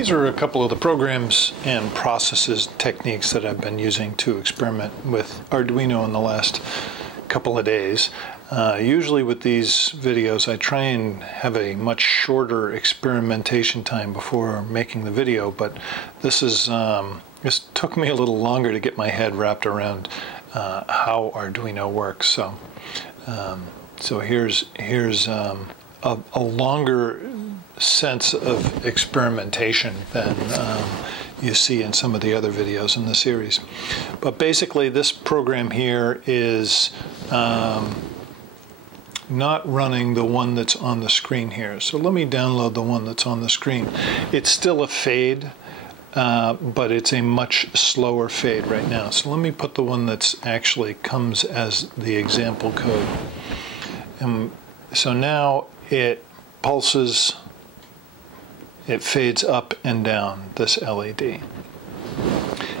These are a couple of the programs and processes, techniques that I've been using to experiment with Arduino in the last couple of days. Usually with these videos I try and have a much shorter experimentation time before making the video, but this took me a little longer to get my head wrapped around how Arduino works. So here's a longer sense of experimentation than you see in some of the other videos in the series. But basically this program here is not running the one that's on the screen here. So let me download the one that's on the screen. It's still a fade, but it's a much slower fade right now. So let me put the one that's actually comes as the example code. So now it pulses, it fades up and down this LED.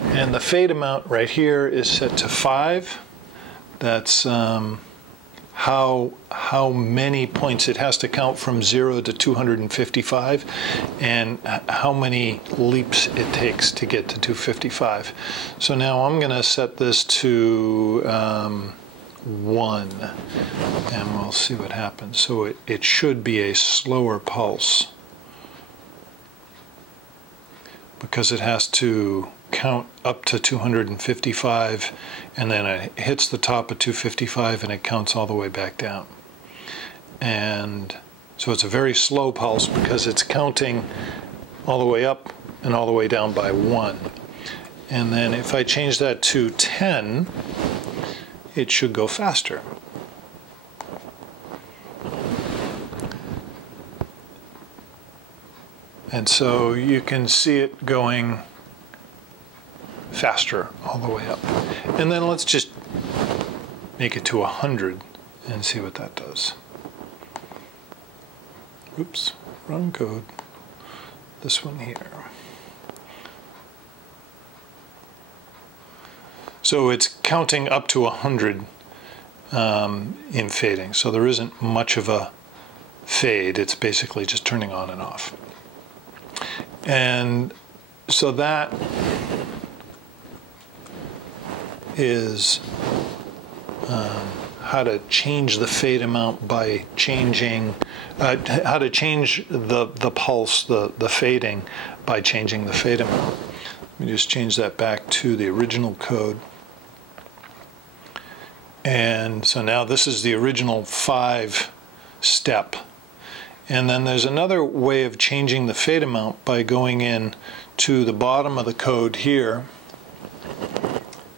And the fade amount right here is set to 5. That's how many points it has to count from 0 to 255, and how many leaps it takes to get to 255. So now I'm going to set this to 1, and we'll see what happens. So it should be a slower pulse, because it has to count up to 255, and then it hits the top of 255 and it counts all the way back down. And so it's a very slow pulse because it's counting all the way up and all the way down by 1. And then if I change that to 10, it should go faster. And so you can see it going faster all the way up. And then let's just make it to 100 and see what that does. Oops, wrong code. This one here. So it's counting up to 100 in fading. So there isn't much of a fade. It's basically just turning on and off. And so that is how to change the fade amount by changing, how to change the pulse, the fading, by changing the fade amount. Let me just change that back to the original code. And so now this is the original 5 step. And then there's another way of changing the fade amount by going in to the bottom of the code here,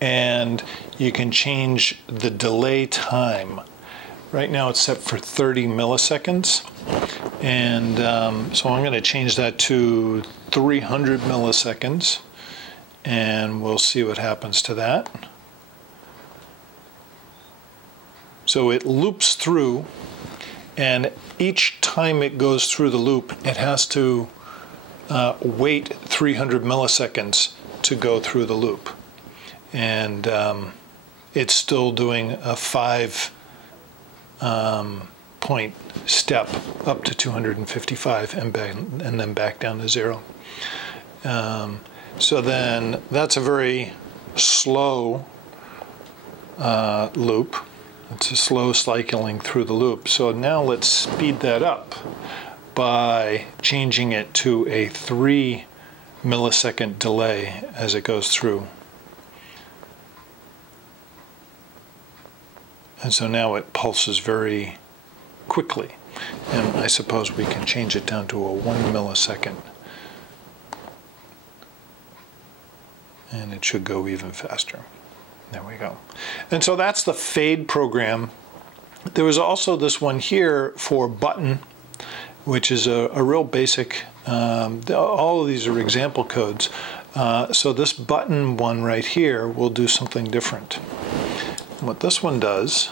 and you can change the delay time. Right now it's set for 30 milliseconds, and so I'm going to change that to 300 milliseconds, and we'll see what happens to that. So it loops through, and each time it goes through the loop, it has to wait 300 milliseconds to go through the loop. And it's still doing a 5 point step up to 255 and then back down to 0. So then that's a very slow loop. It's a slow cycling through the loop. So now let's speed that up by changing it to a 3 millisecond delay as it goes through. And so now it pulses very quickly. And I suppose we can change it down to a 1 millisecond. And it should go even faster. There we go. And so that's the fade program. There was also this one here for button, which is a real basic, all of these are example codes. So this button one right here will do something different. What this one does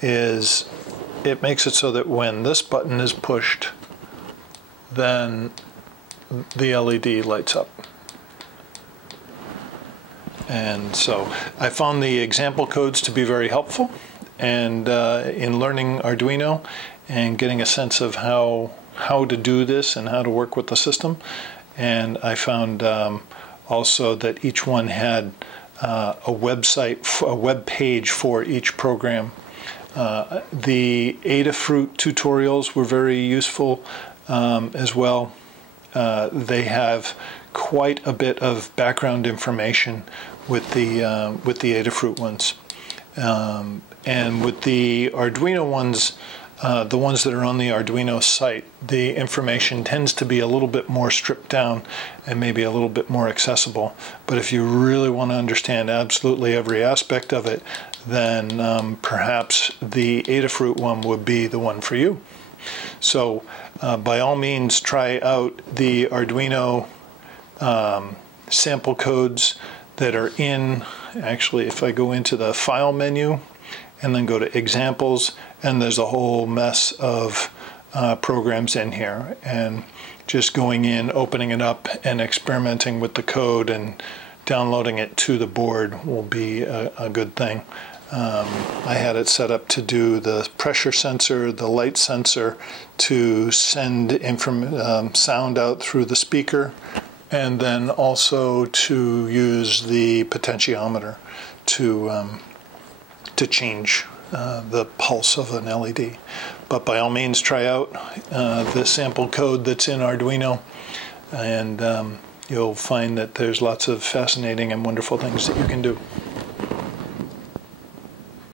is it makes it so that when this button is pushed, then the LED lights up. And so I found the example codes to be very helpful, and in learning Arduino and getting a sense of how to do this and how to work with the system. and I found also that each one had a website, a web page for each program. The Adafruit tutorials were very useful as well. They have quite a bit of background information with the Adafruit ones, and with the Arduino ones, the ones that are on the Arduino site, the information tends to be a little bit more stripped down and maybe a little bit more accessible. But if you really want to understand absolutely every aspect of it, then perhaps the Adafruit one would be the one for you. So by all means, try out the Arduino sample codes that are in, actually if I go into the file menu and then go to examples, and there's a whole mess of programs in here, and just going in, opening it up and experimenting with the code and downloading it to the board will be a good thing. I had it set up to do the pressure sensor, the light sensor, to send sound out through the speaker, and then also to use the potentiometer to change the pulse of an LED. But by all means, try out the sample code that's in Arduino, and you'll find that there's lots of fascinating and wonderful things that you can do.